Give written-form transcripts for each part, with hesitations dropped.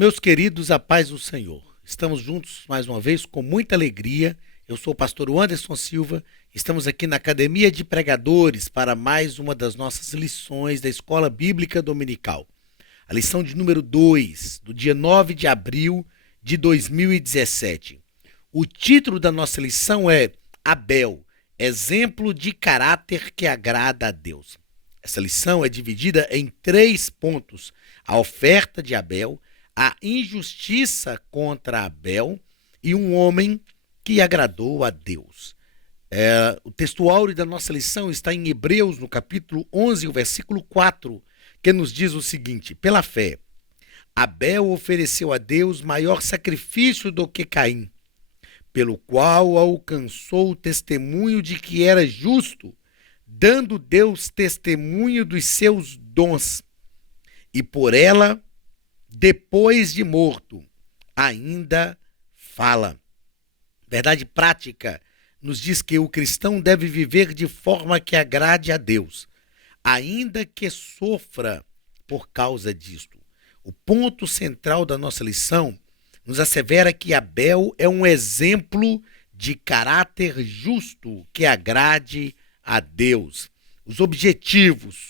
Meus queridos, a paz do Senhor. Estamos juntos mais uma vez com muita alegria. Eu sou o pastor Anderson Silva. Estamos aqui na Academia de Pregadores para mais uma das nossas lições da Escola Bíblica Dominical. A lição de número 2, do dia 9 de abril de 2017. O título da nossa lição é Abel, exemplo de caráter que agrada a Deus. Essa lição é dividida em 3 pontos: a oferta de Abel, a injustiça contra Abel e um homem que agradou a Deus. O texto áureo da nossa lição está em Hebreus, no capítulo 11, o versículo 4, que nos diz o seguinte: pela fé, Abel ofereceu a Deus maior sacrifício do que Caim, pelo qual alcançou o testemunho de que era justo, dando Deus testemunho dos seus dons, e por ela, depois de morto, ainda fala. Verdade prática nos diz que o cristão deve viver de forma que agrade a Deus, ainda que sofra por causa disto. O ponto central da nossa lição nos assevera que Abel é um exemplo de caráter justo que agrade a Deus.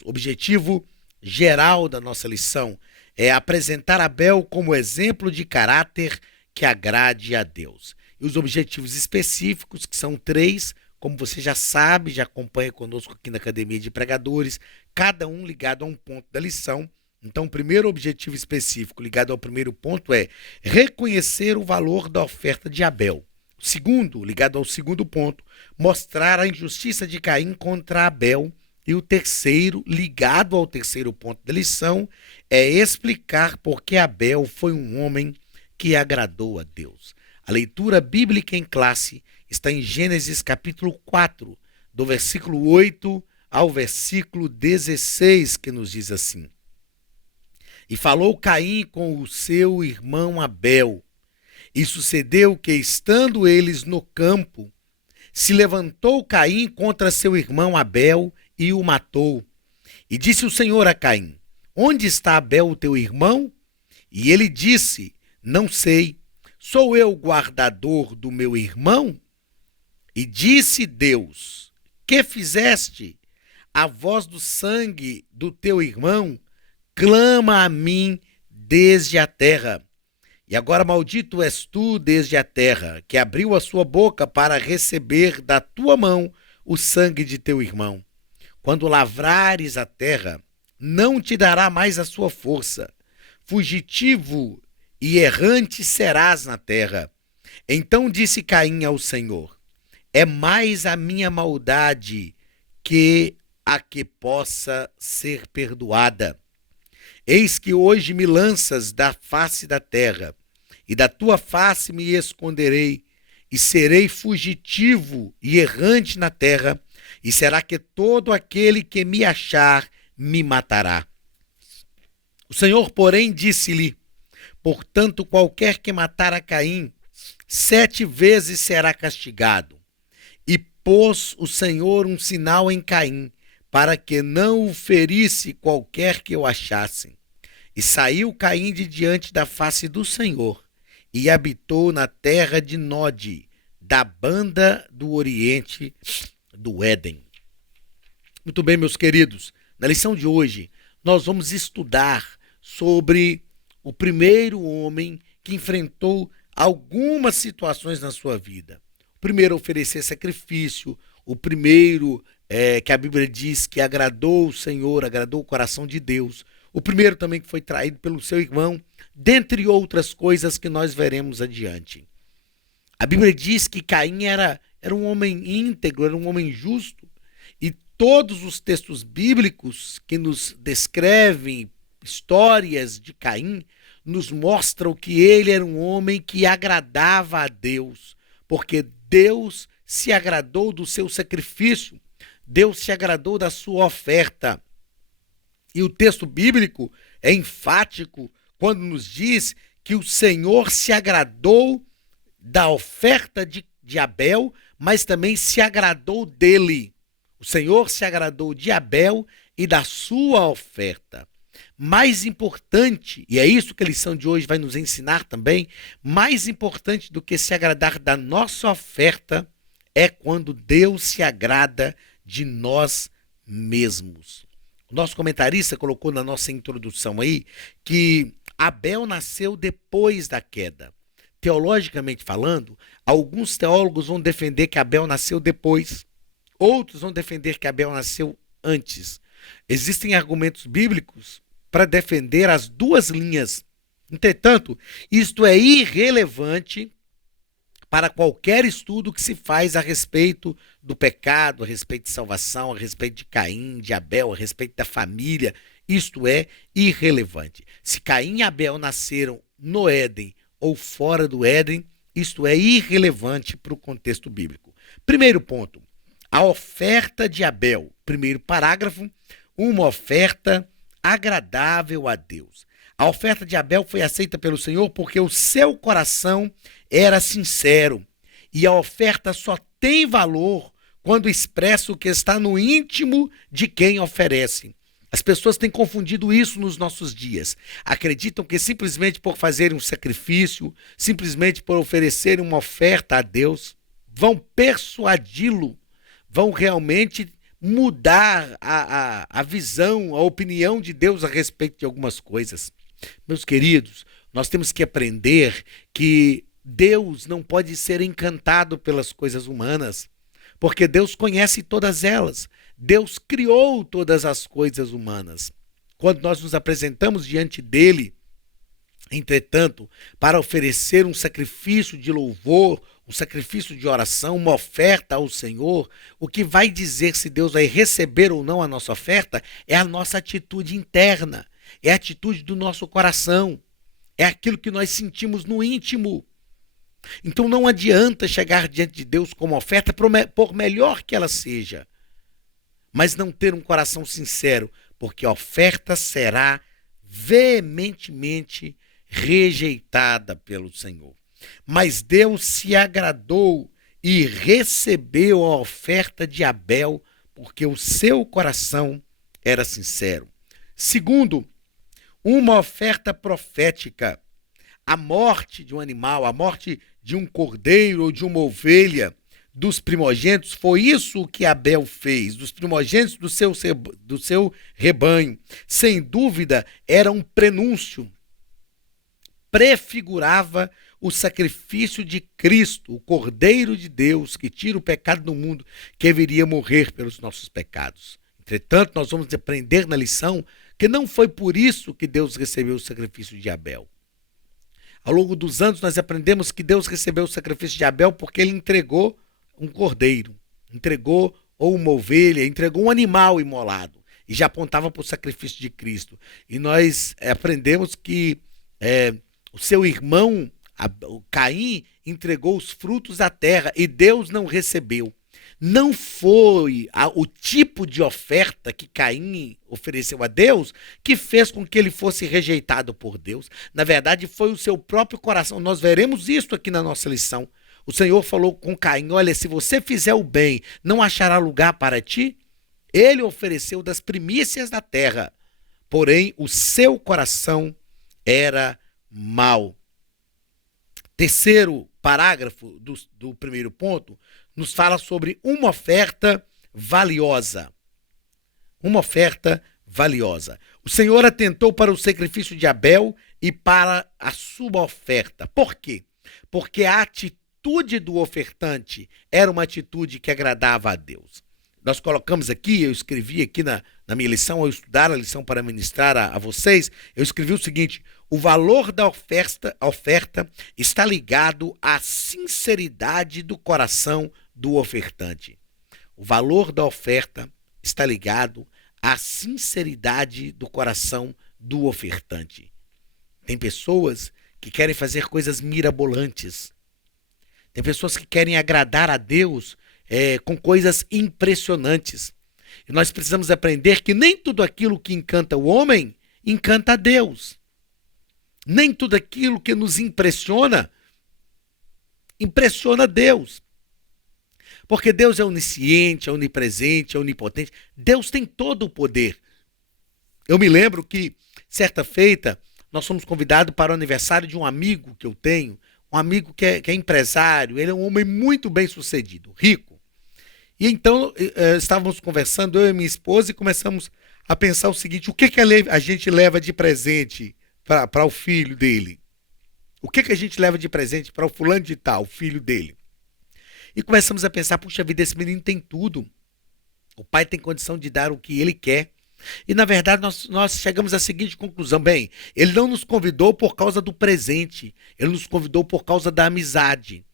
Objetivo geral da nossa lição é apresentar Abel como exemplo de caráter que agrade a Deus. E os objetivos específicos, que são 3, como você já sabe, já acompanha conosco aqui na Academia de Pregadores, cada um ligado a um ponto da lição. Então, o primeiro objetivo específico ligado ao primeiro ponto é reconhecer o valor da oferta de Abel. O segundo, ligado ao segundo ponto, mostrar a injustiça de Caim contra Abel. E o terceiro, ligado ao terceiro ponto da lição, é explicar por que Abel foi um homem que agradou a Deus. A leitura bíblica em classe está em Gênesis capítulo 4, do versículo 8 ao versículo 16, que nos diz assim: E falou Caim com o seu irmão Abel, e sucedeu que, estando eles no campo, se levantou Caim contra seu irmão Abel e o matou. E disse o Senhor a Caim: Onde está Abel, o teu irmão? E ele disse: Não sei. Sou eu guardador do meu irmão? E disse Deus: Que fizeste? A voz do sangue do teu irmão clama a mim desde a terra. E agora maldito és tu desde a terra, que abriu a sua boca para receber da tua mão o sangue de teu irmão. Quando lavrares a terra, não te dará mais a sua força. Fugitivo e errante serás na terra. Então disse Caim ao Senhor: É mais a minha maldade que a que possa ser perdoada. Eis que hoje me lanças da face da terra, e da tua face me esconderei, e serei fugitivo e errante na terra, e será que todo aquele que me achar me matará. O Senhor, porém, disse-lhe: Portanto, qualquer que matar a Caim, 7 vezes será castigado. E pôs o Senhor um sinal em Caim, para que não o ferisse qualquer que o achasse. E saiu Caim de diante da face do Senhor, e habitou na terra de Nod, da banda do oriente do Éden. Muito bem, meus queridos, na lição de hoje, nós vamos estudar sobre o primeiro homem que enfrentou algumas situações na sua vida. O primeiro a oferecer sacrifício, o primeiro que a Bíblia diz que agradou o Senhor, agradou o coração de Deus. O primeiro também que foi traído pelo seu irmão, dentre outras coisas que nós veremos adiante. A Bíblia diz que Caim era um homem íntegro, era um homem justo, e todos os textos bíblicos que nos descrevem histórias de Caim nos mostram que ele era um homem que agradava a Deus, porque Deus se agradou do seu sacrifício, Deus se agradou da sua oferta. E o texto bíblico é enfático quando nos diz que o Senhor se agradou da oferta de Abel, mas também se agradou dele. O Senhor se agradou de Abel e da sua oferta. Mais importante, e é isso que a lição de hoje vai nos ensinar também, mais importante do que se agradar da nossa oferta é quando Deus se agrada de nós mesmos. O nosso comentarista colocou na nossa introdução aí que Abel nasceu depois da queda. Teologicamente falando, alguns teólogos vão defender que Abel nasceu depois, outros vão defender que Abel nasceu antes. Existem argumentos bíblicos para defender as duas linhas. Entretanto, isto é irrelevante para qualquer estudo que se faz a respeito do pecado, a respeito de salvação, a respeito de Caim, de Abel, a respeito da família. Isto é irrelevante. Se Caim e Abel nasceram no Éden ou fora do Éden, isto é irrelevante para o contexto bíblico. Primeiro ponto, a oferta de Abel. Primeiro parágrafo, uma oferta agradável a Deus. A oferta de Abel foi aceita pelo Senhor porque o seu coração era sincero. E a oferta só tem valor quando expressa o que está no íntimo de quem oferece. As pessoas têm confundido isso nos nossos dias. Acreditam que simplesmente por fazerem um sacrifício, simplesmente por oferecerem uma oferta a Deus, vão persuadi-lo, vão realmente mudar a visão, a opinião de Deus a respeito de algumas coisas. Meus queridos, nós temos que aprender que Deus não pode ser encantado pelas coisas humanas, porque Deus conhece todas elas. Deus criou todas as coisas humanas. Quando nós nos apresentamos diante dele, entretanto, para oferecer um sacrifício de louvor, um sacrifício de oração, uma oferta ao Senhor, o que vai dizer se Deus vai receber ou não a nossa oferta é a nossa atitude interna, é a atitude do nosso coração, é aquilo que nós sentimos no íntimo. Então não adianta chegar diante de Deus com uma oferta, por melhor que ela seja, mas não ter um coração sincero, porque a oferta será veementemente rejeitada pelo Senhor. Mas Deus se agradou e recebeu a oferta de Abel, porque o seu coração era sincero. Segundo, uma oferta profética. A morte de um animal, a morte de um cordeiro ou de uma ovelha, dos primogênitos, foi isso que Abel fez, dos primogênitos do seu rebanho. Sem dúvida, era um prenúncio, prefigurava o sacrifício de Cristo, o Cordeiro de Deus, que tira o pecado do mundo, que viria morrer pelos nossos pecados. Entretanto, nós vamos aprender na lição que não foi por isso que Deus recebeu o sacrifício de Abel. Ao longo dos anos, nós aprendemos que Deus recebeu o sacrifício de Abel porque ele entregou um cordeiro, entregou ou uma ovelha, entregou um animal imolado e já apontava para o sacrifício de Cristo. E nós aprendemos que o seu irmão, o Caim, entregou os frutos da terra e Deus não recebeu. Não foi o tipo de oferta que Caim ofereceu a Deus que fez com que ele fosse rejeitado por Deus. Na verdade, foi o seu próprio coração. Nós veremos isso aqui na nossa lição. O Senhor falou com Caim: olha, se você fizer o bem, não achará lugar para ti? Ele ofereceu das primícias da terra, porém o seu coração era mau. Terceiro parágrafo do primeiro ponto nos fala sobre uma oferta valiosa. Uma oferta valiosa. O Senhor atentou para o sacrifício de Abel e para a sua oferta. Por quê? Porque a atitude do ofertante era uma atitude que agradava a Deus. Nós colocamos aqui, eu escrevi aqui na minha lição, ao estudar a lição para ministrar a vocês, eu escrevi o seguinte: o valor da oferta está ligado à sinceridade do coração do ofertante. O valor da oferta está ligado à sinceridade do coração do ofertante. Tem pessoas que querem fazer coisas mirabolantes. Tem pessoas que querem agradar a Deus com coisas impressionantes. E nós precisamos aprender que nem tudo aquilo que encanta o homem encanta a Deus. Nem tudo aquilo que nos impressiona impressiona Deus. Porque Deus é onisciente, é onipresente, é onipotente. Deus tem todo o poder. Eu me lembro que, certa feita, nós fomos convidados para o aniversário de um amigo que eu tenho, um amigo que é empresário, ele é um homem muito bem sucedido, rico. E então estávamos conversando, eu e minha esposa, e começamos a pensar o seguinte: o que, que a gente leva de presente para o filho dele? O que, que a gente leva de presente para o fulano de tal, o filho dele? E começamos a pensar: puxa vida, esse menino tem tudo. O pai tem condição de dar o que ele quer. E na verdade nós chegamos à seguinte conclusão: bem, ele não nos convidou por causa do presente, ele nos convidou por causa da amizade.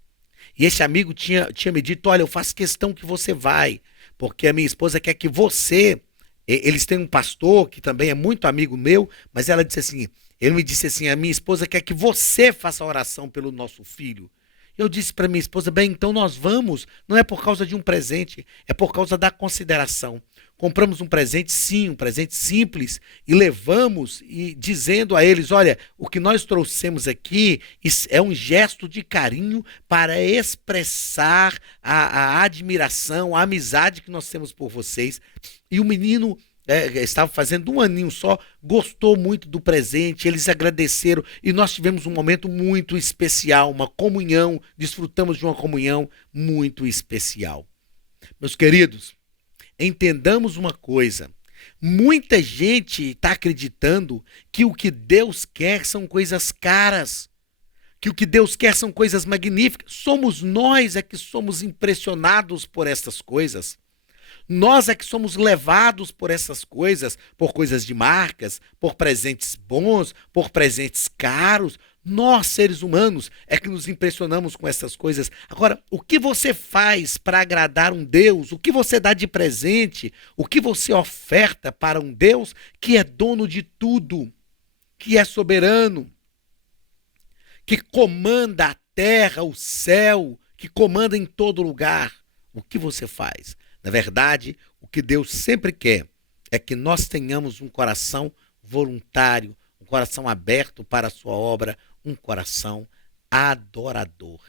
E esse amigo tinha me dito: olha, eu faço questão que você vai, porque a minha esposa quer que você. Eles têm um pastor que também é muito amigo meu, mas ele me disse assim: a minha esposa quer que você faça a oração pelo nosso filho. Eu disse para minha esposa: bem, então nós vamos, não é por causa de um presente, é por causa da consideração. Compramos um presente, sim, um presente simples, e levamos, e dizendo a eles: olha, o que nós trouxemos aqui é um gesto de carinho para expressar a admiração, a amizade que nós temos por vocês. E o menino estava fazendo um aninho só, gostou muito do presente, eles agradeceram, e nós tivemos um momento muito especial, uma comunhão, desfrutamos de uma comunhão muito especial. Meus queridos, entendamos uma coisa: muita gente está acreditando que o que Deus quer são coisas caras, que o que Deus quer são coisas magníficas. Somos nós que somos impressionados por essas coisas. Nós é que somos levados por essas coisas, por coisas de marcas, por presentes bons, por presentes caros. Nós, seres humanos, é que nos impressionamos com essas coisas. Agora, o que você faz para agradar um Deus? O que você dá de presente? O que você oferta para um Deus que é dono de tudo, que é soberano, que comanda a terra, o céu, que comanda em todo lugar? O que você faz? Na verdade, o que Deus sempre quer é que nós tenhamos um coração voluntário, um coração aberto para a sua obra, um coração adorador.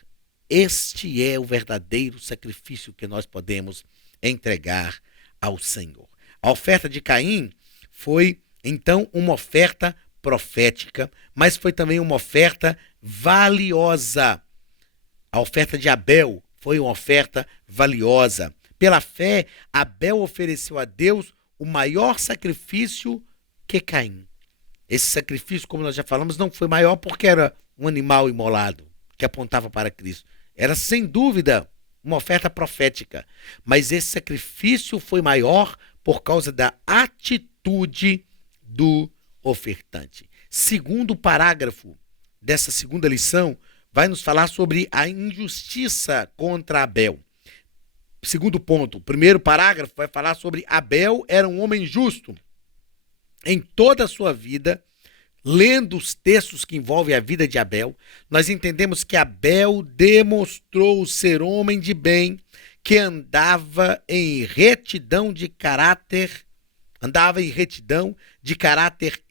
Este é o verdadeiro sacrifício que nós podemos entregar ao Senhor. A oferta de Caim foi, então, uma oferta profética, mas foi também uma oferta valiosa. A oferta de Abel foi uma oferta valiosa. Pela fé, Abel ofereceu a Deus o maior sacrifício que Caim. Esse sacrifício, como nós já falamos, não foi maior porque era um animal imolado, que apontava para Cristo. Era, sem dúvida, uma oferta profética. Mas esse sacrifício foi maior por causa da atitude do ofertante. Segundo parágrafo dessa segunda lição, vai nos falar sobre a injustiça contra Abel. Segundo ponto, o primeiro parágrafo vai falar sobre Abel era um homem justo. Em toda a sua vida, lendo os textos que envolvem a vida de Abel, nós entendemos que Abel demonstrou ser homem de bem, que andava em retidão de caráter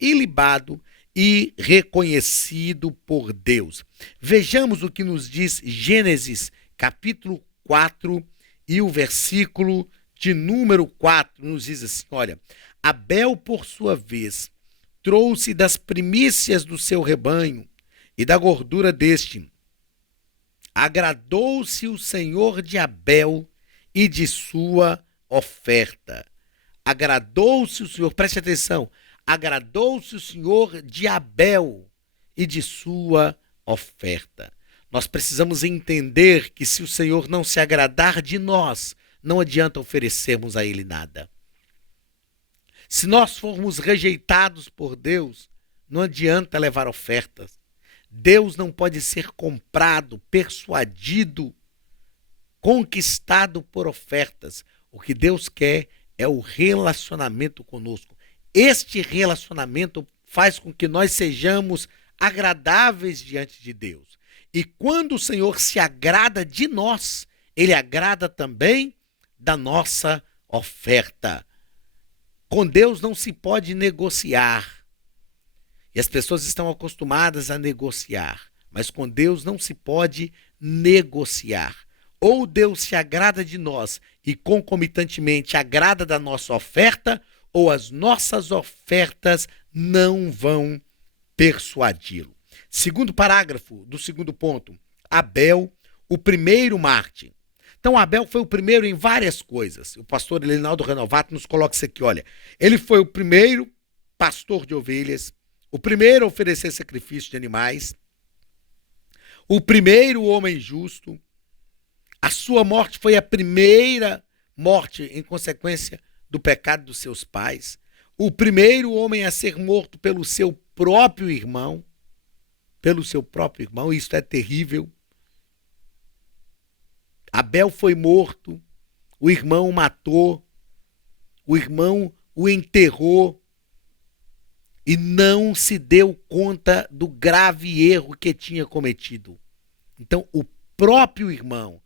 ilibado e reconhecido por Deus. Vejamos o que nos diz Gênesis, capítulo 4, e o versículo de número 4 nos diz assim: olha, Abel, por sua vez, trouxe das primícias do seu rebanho e da gordura deste. Agradou-se o Senhor de Abel e de sua oferta. Agradou-se o Senhor, preste atenção, agradou-se o Senhor de Abel e de sua oferta. Nós precisamos entender que se o Senhor não se agradar de nós, não adianta oferecermos a Ele nada. Se nós formos rejeitados por Deus, não adianta levar ofertas. Deus não pode ser comprado, persuadido, conquistado por ofertas. O que Deus quer é o relacionamento conosco. Este relacionamento faz com que nós sejamos agradáveis diante de Deus. E quando o Senhor se agrada de nós, Ele agrada também da nossa oferta. Com Deus não se pode negociar. E as pessoas estão acostumadas a negociar. Mas com Deus não se pode negociar. Ou Deus se agrada de nós e concomitantemente agrada da nossa oferta, ou as nossas ofertas não vão persuadi-lo. Segundo parágrafo do segundo ponto, Abel, o primeiro mártir. Então, Abel foi o primeiro em várias coisas. O pastor Elinaldo Renovato nos coloca isso aqui, olha. Ele foi o primeiro pastor de ovelhas, o primeiro a oferecer sacrifício de animais, o primeiro homem justo. A sua morte foi a primeira morte em consequência do pecado dos seus pais. O primeiro homem a ser morto pelo seu próprio irmão. Isso é terrível. Abel foi morto, o irmão o matou, o irmão o enterrou e não se deu conta do grave erro que tinha cometido. Então, o próprio irmão,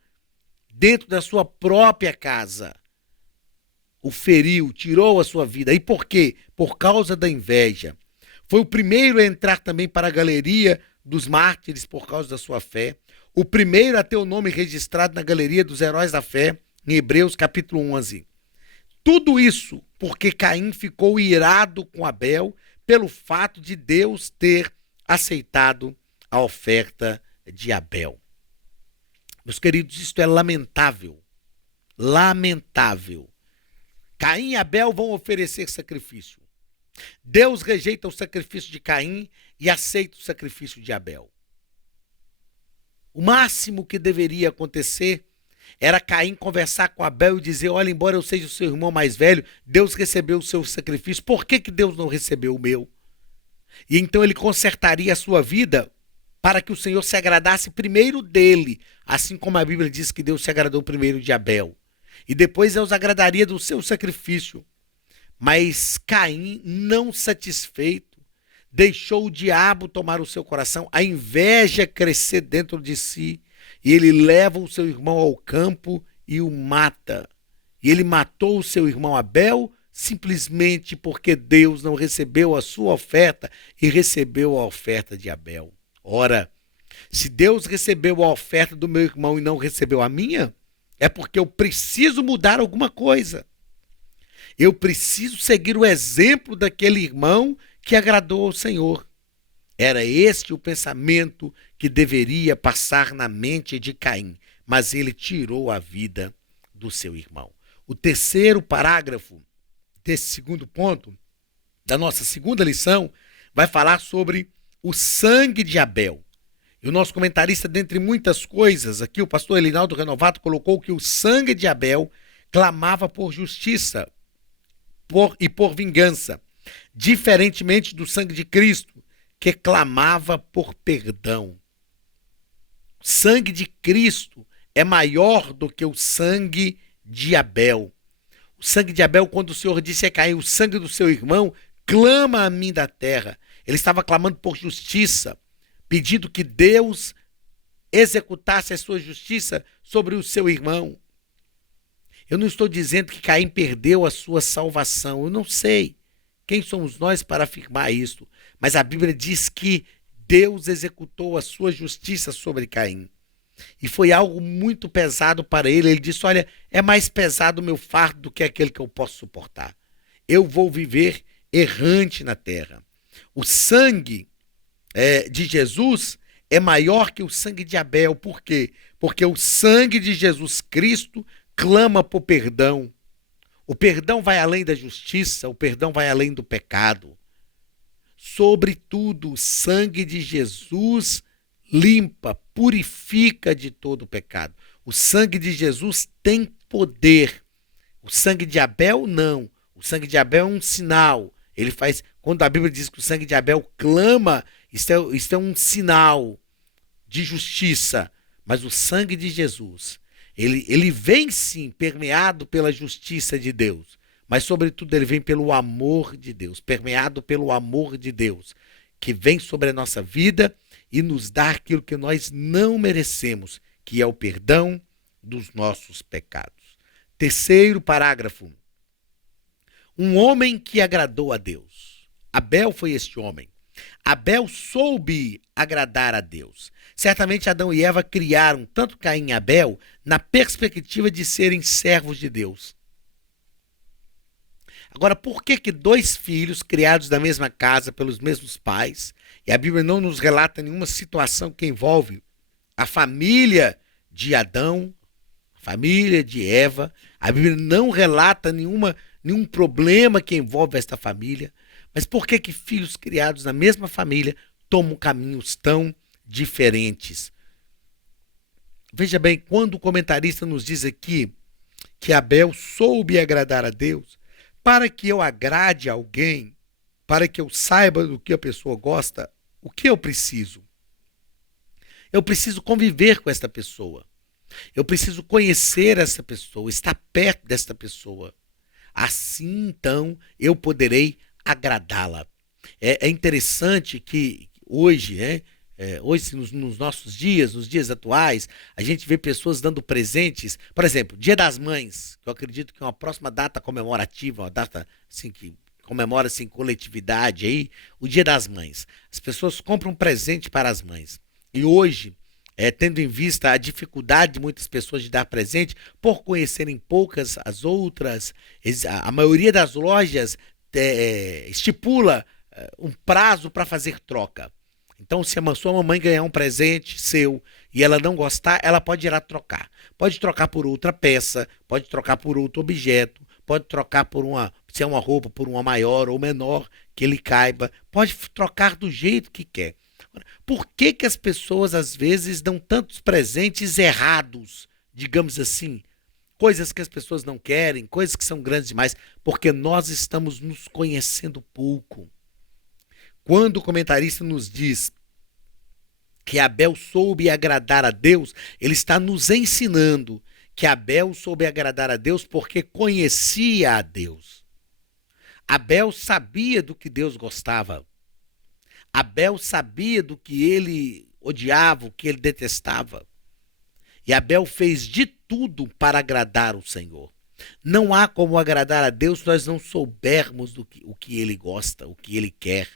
dentro da sua própria casa, o feriu, tirou a sua vida. E por quê? Por causa da inveja. Foi o primeiro a entrar também para a galeria dos mártires por causa da sua fé. O primeiro a ter o nome registrado na galeria dos heróis da fé, em Hebreus capítulo 11. Tudo isso porque Caim ficou irado com Abel pelo fato de Deus ter aceitado a oferta de Abel. Meus queridos, isto é lamentável. Lamentável. Caim e Abel vão oferecer sacrifício. Deus rejeita o sacrifício de Caim e aceita o sacrifício de Abel. O máximo que deveria acontecer era Caim conversar com Abel e dizer, olha, embora eu seja o seu irmão mais velho, Deus recebeu o seu sacrifício, por que Deus não recebeu o meu? E então ele consertaria a sua vida para que o Senhor se agradasse primeiro dele, assim como a Bíblia diz que Deus se agradou primeiro de Abel. E depois Deus agradaria do seu sacrifício. Mas Caim, não satisfeito, deixou o diabo tomar o seu coração, a inveja crescer dentro de si, e ele leva o seu irmão ao campo e o mata. E ele matou o seu irmão Abel simplesmente porque Deus não recebeu a sua oferta e recebeu a oferta de Abel. Ora, se Deus recebeu a oferta do meu irmão e não recebeu a minha, é porque eu preciso mudar alguma coisa. Eu preciso seguir o exemplo daquele irmão que agradou ao Senhor. Era este o pensamento que deveria passar na mente de Caim, mas ele tirou a vida do seu irmão. O terceiro parágrafo desse segundo ponto, da nossa segunda lição, vai falar sobre o sangue de Abel. E o nosso comentarista, dentre muitas coisas, aqui o pastor Elinaldo Renovato colocou que o sangue de Abel clamava por justiça e por vingança, diferentemente do sangue de Cristo, que clamava por perdão. O sangue de Cristo é maior do que o sangue de Abel. O sangue de Abel, quando o Senhor disse a Caim, o sangue do seu irmão clama a mim da terra. Ele estava clamando por justiça, pedindo que Deus executasse a sua justiça sobre o seu irmão. Eu não estou dizendo que Caim perdeu a sua salvação. Eu não sei quem somos nós para afirmar isso. Mas a Bíblia diz que Deus executou a sua justiça sobre Caim. E foi algo muito pesado para ele. Ele disse, olha, é mais pesado o meu fardo do que aquele que eu posso suportar. Eu vou viver errante na terra. O sangue de Jesus é maior que o sangue de Abel. Por quê? Porque o sangue de Jesus Cristo clama por perdão. O perdão vai além da justiça, o perdão vai além do pecado. Sobretudo, o sangue de Jesus limpa, purifica de todo o pecado. O sangue de Jesus tem poder. O sangue de Abel, não. O sangue de Abel é um sinal. Ele faz, quando a Bíblia diz que o sangue de Abel clama, isso é um sinal de justiça. Mas o sangue de Jesus, ele vem sim permeado pela justiça de Deus, mas sobretudo ele vem pelo amor de Deus, permeado pelo amor de Deus, que vem sobre a nossa vida e nos dá aquilo que nós não merecemos, que é o perdão dos nossos pecados. Terceiro parágrafo. Um homem que agradou a Deus. Abel foi este homem. Abel soube agradar a Deus. Certamente Adão e Eva criaram tanto Caim e Abel na perspectiva de serem servos de Deus. Agora, por que que dois filhos criados da mesma casa pelos mesmos pais, e a Bíblia não nos relata nenhuma situação que envolve a família de Adão, a família de Eva, a Bíblia não relata nenhum problema que envolve esta família, mas por que que filhos criados na mesma família tomam caminhos tão diferentes? Veja bem, quando o comentarista nos diz aqui que Abel soube agradar a Deus, para que eu agrade a alguém, para que eu saiba do que a pessoa gosta, o que eu preciso? Eu preciso conviver com esta pessoa. Eu preciso conhecer essa pessoa, estar perto desta pessoa. Assim, então, eu poderei agradá-la. É interessante que hoje, hoje nos nossos dias, nos dias atuais, a gente vê pessoas dando presentes. Por exemplo, Dia das Mães, que eu acredito que é uma próxima data comemorativa, uma data assim que comemora assim coletividade aí, o Dia das Mães. As pessoas compram um presente para as mães. E hoje, tendo em vista a dificuldade de muitas pessoas de dar presente, por conhecerem poucas as outras, a maioria das lojas estipula um prazo para fazer troca. Então, se a sua mamãe ganhar um presente seu e ela não gostar, ela pode ir lá trocar. Pode trocar por outra peça, pode trocar por outro objeto, pode trocar por se é uma roupa, por uma maior ou menor que lhe caiba, pode trocar do jeito que quer. Por que que as pessoas às vezes dão tantos presentes errados, digamos assim? Coisas que as pessoas não querem, coisas que são grandes demais, porque nós estamos nos conhecendo pouco. Quando o comentarista nos diz que Abel soube agradar a Deus, ele está nos ensinando que Abel soube agradar a Deus porque conhecia a Deus. Abel sabia do que Deus gostava. Abel sabia do que ele odiava, o que ele detestava. E Abel fez de tudo para agradar o Senhor. Não há como agradar a Deus se nós não soubermos o que ele gosta, o que ele quer.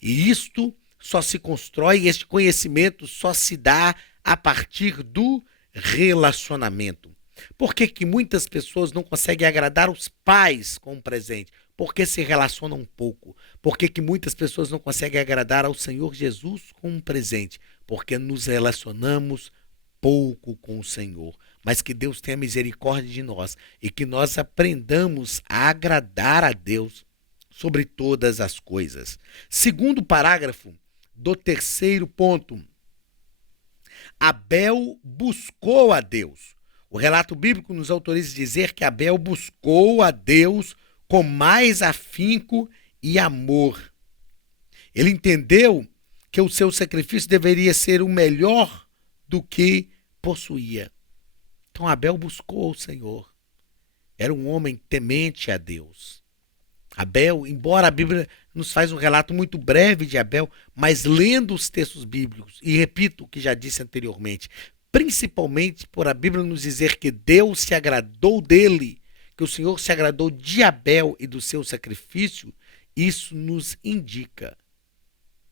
E isto só se constrói, este conhecimento só se dá a partir do relacionamento. Por que que muitas pessoas não conseguem agradar os pais com um presente? Porque se relacionam um pouco. Por que que muitas pessoas não conseguem agradar ao Senhor Jesus com um presente? Porque nos relacionamos pouco com o Senhor. Mas que Deus tenha misericórdia de nós e que nós aprendamos a agradar a Deus sobre todas as coisas. Segundo parágrafo do terceiro ponto. Abel buscou a Deus. O relato bíblico nos autoriza a dizer que Abel buscou a Deus com mais afinco e amor. Ele entendeu que o seu sacrifício deveria ser o melhor do que possuía. Então Abel buscou o Senhor. Era um homem temente a Deus. Abel, embora a Bíblia nos faz um relato muito breve de Abel, mas lendo os textos bíblicos, e repito o que já disse anteriormente, principalmente por a Bíblia nos dizer que Deus se agradou dele, que o Senhor se agradou de Abel e do seu sacrifício, isso nos indica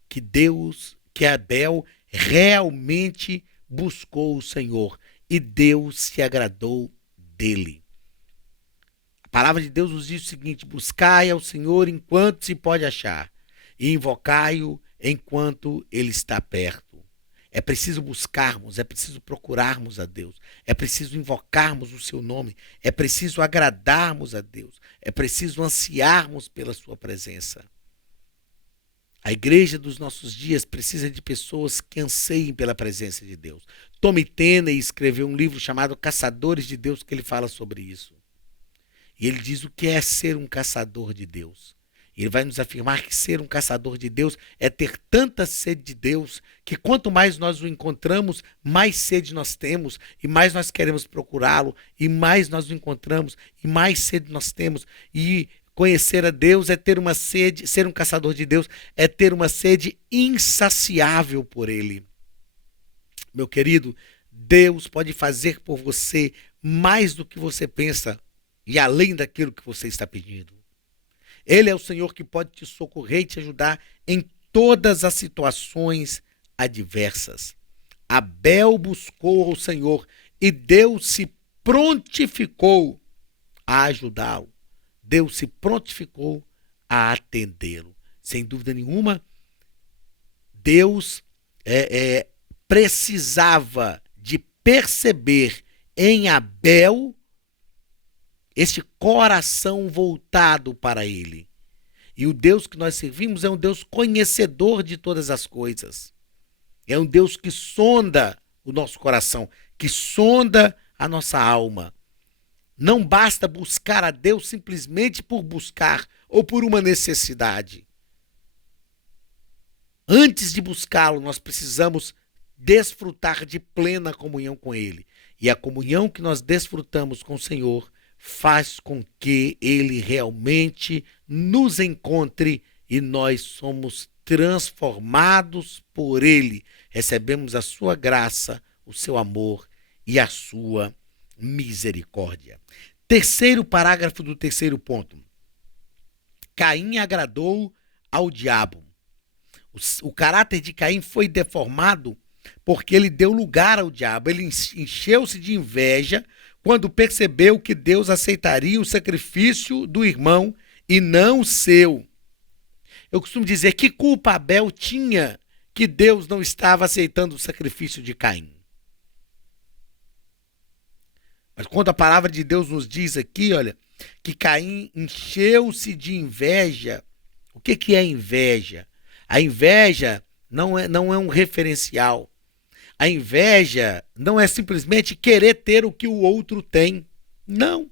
que Abel realmente buscou o Senhor e Deus se agradou dele. A palavra de Deus nos diz o seguinte: buscai ao Senhor enquanto se pode achar, e invocai-o enquanto ele está perto. É preciso buscarmos, é preciso procurarmos a Deus, é preciso invocarmos o seu nome, é preciso agradarmos a Deus, é preciso ansiarmos pela sua presença. A igreja dos nossos dias precisa de pessoas que anseiem pela presença de Deus. Tommy Tenney escreveu um livro chamado Caçadores de Deus, que ele fala sobre isso. E ele diz o que é ser um caçador de Deus. Ele vai nos afirmar que ser um caçador de Deus é ter tanta sede de Deus, que quanto mais nós o encontramos, mais sede nós temos, e mais nós queremos procurá-lo, e mais nós o encontramos, e mais sede nós temos. E conhecer a Deus é ter uma sede, ser um caçador de Deus é ter uma sede insaciável por Ele. Meu querido, Deus pode fazer por você mais do que você pensa e além daquilo que você está pedindo. Ele é o Senhor que pode te socorrer e te ajudar em todas as situações adversas. Abel buscou ao Senhor e Deus se prontificou a ajudá-lo. Deus se prontificou a atendê-lo. Sem dúvida nenhuma, Deus precisava de perceber em Abel este coração voltado para ele. E o Deus que nós servimos é um Deus conhecedor de todas as coisas. É um Deus que sonda o nosso coração, que sonda a nossa alma. Não basta buscar a Deus simplesmente por buscar ou por uma necessidade. Antes de buscá-lo, nós precisamos desfrutar de plena comunhão com Ele. E a comunhão que nós desfrutamos com o Senhor faz com que Ele realmente nos encontre e nós somos transformados por Ele. Recebemos a sua graça, o seu amor e a sua misericórdia. Terceiro parágrafo do terceiro ponto. Caim agradou ao diabo. O caráter de Caim foi deformado porque ele deu lugar ao diabo. Ele encheu-se de inveja quando percebeu que Deus aceitaria o sacrifício do irmão e não o seu. Eu costumo dizer, que culpa Abel tinha que Deus não estava aceitando o sacrifício de Caim? Mas quando a palavra de Deus nos diz aqui, olha, que Caim encheu-se de inveja. O que é inveja? A inveja não é um referencial. A inveja não é simplesmente querer ter o que o outro tem. Não.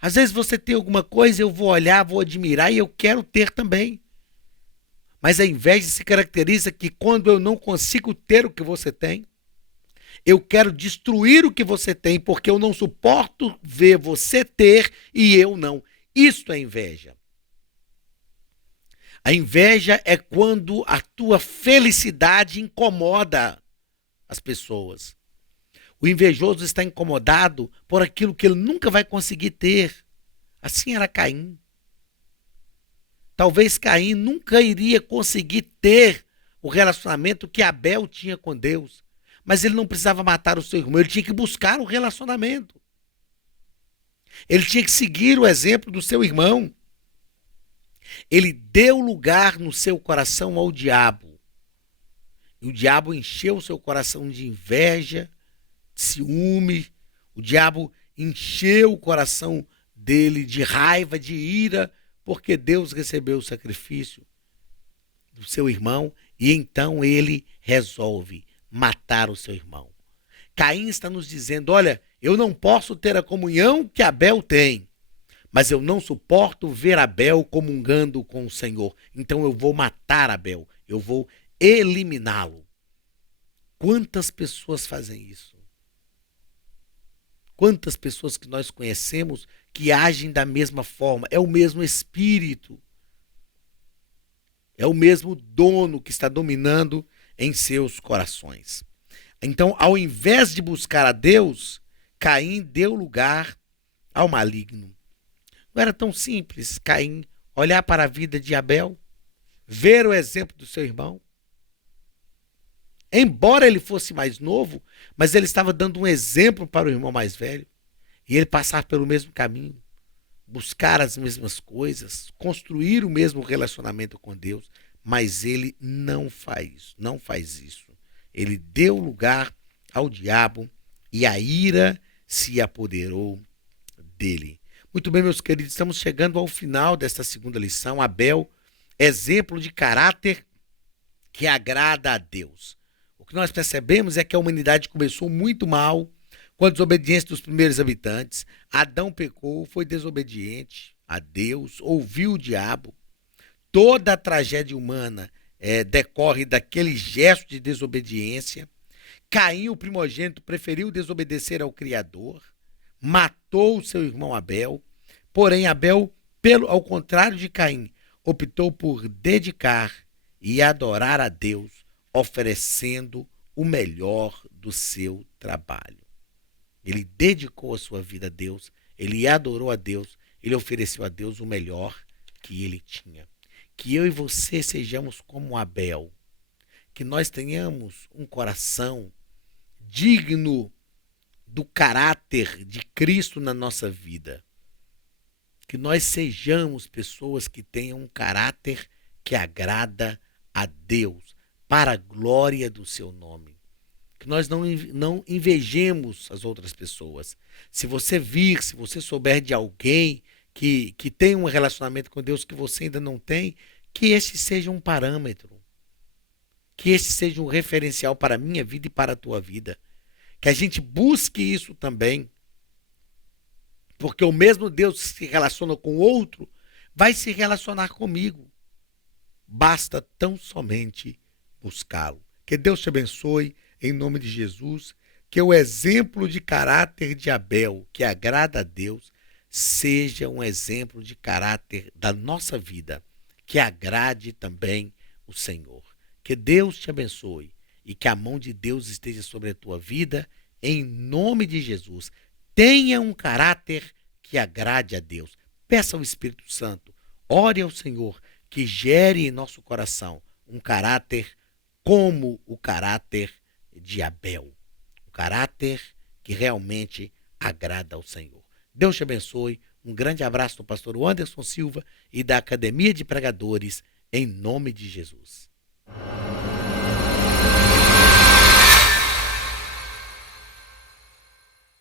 Às vezes você tem alguma coisa, eu vou olhar, vou admirar e eu quero ter também. Mas a inveja se caracteriza que quando eu não consigo ter o que você tem, eu quero destruir o que você tem, porque eu não suporto ver você ter e eu não. Isto é inveja. A inveja é quando a tua felicidade incomoda as pessoas. O invejoso está incomodado por aquilo que ele nunca vai conseguir ter. Assim era Caim. Talvez Caim nunca iria conseguir ter o relacionamento que Abel tinha com Deus. Mas ele não precisava matar o seu irmão, ele tinha que buscar o relacionamento. Ele tinha que seguir o exemplo do seu irmão. Ele deu lugar no seu coração ao diabo. E o diabo encheu o seu coração de inveja, de ciúme. O diabo encheu o coração dele de raiva, de ira, porque Deus recebeu o sacrifício do seu irmão e então ele resolve matar o seu irmão. Caim está nos dizendo, olha, eu não posso ter a comunhão que Abel tem, mas eu não suporto ver Abel comungando com o Senhor. Então eu vou matar Abel, eu vou eliminá-lo. Quantas pessoas fazem isso? Quantas pessoas que nós conhecemos que agem da mesma forma? É o mesmo espírito. É o mesmo dono que está dominando em seus corações. Então, ao invés de buscar a Deus, Caim deu lugar ao maligno. Não era tão simples Caim olhar para a vida de Abel, ver o exemplo do seu irmão. Embora ele fosse mais novo, mas ele estava dando um exemplo para o irmão mais velho. E ele passar pelo mesmo caminho, buscar as mesmas coisas, construir o mesmo relacionamento com Deus. Mas ele não faz isso. Ele deu lugar ao diabo e a ira se apoderou dele. Muito bem, meus queridos, estamos chegando ao final desta segunda lição. Abel, exemplo de caráter que agrada a Deus. O que nós percebemos é que a humanidade começou muito mal com a desobediência dos primeiros habitantes. Adão pecou, foi desobediente a Deus, ouviu o diabo. Toda a tragédia humana decorre daquele gesto de desobediência. Caim, o primogênito, preferiu desobedecer ao Criador, matou o seu irmão Abel. Porém, Abel, ao contrário de Caim, optou por dedicar e adorar a Deus, oferecendo o melhor do seu trabalho. Ele dedicou a sua vida a Deus, ele adorou a Deus, ele ofereceu a Deus o melhor que ele tinha. Que eu e você sejamos como Abel, que nós tenhamos um coração digno do caráter de Cristo na nossa vida. que nós sejamos pessoas que tenham um caráter que agrada a Deus, para a glória do seu nome. Que nós não invejemos as outras pessoas. Se você vir, se você souber de alguém que tem um relacionamento com Deus que você ainda não tem, que esse seja um parâmetro, que esse seja um referencial para a minha vida e para a tua vida. Que a gente busque isso também, porque o mesmo Deus que se relaciona com o outro vai se relacionar comigo. Basta tão somente buscá-lo. Que Deus te abençoe, em nome de Jesus. Que o exemplo de caráter de Abel, que agrada a Deus, seja um exemplo de caráter da nossa vida, que agrade também o Senhor. Que Deus te abençoe e que a mão de Deus esteja sobre a tua vida, em nome de Jesus. Tenha um caráter que agrade a Deus. Peça ao Espírito Santo, ore ao Senhor, que gere em nosso coração um caráter como o caráter de Abel. Um caráter que realmente agrada ao Senhor. Deus te abençoe. Um grande abraço do pastor Anderson Silva e da Academia de Pregadores, em nome de Jesus.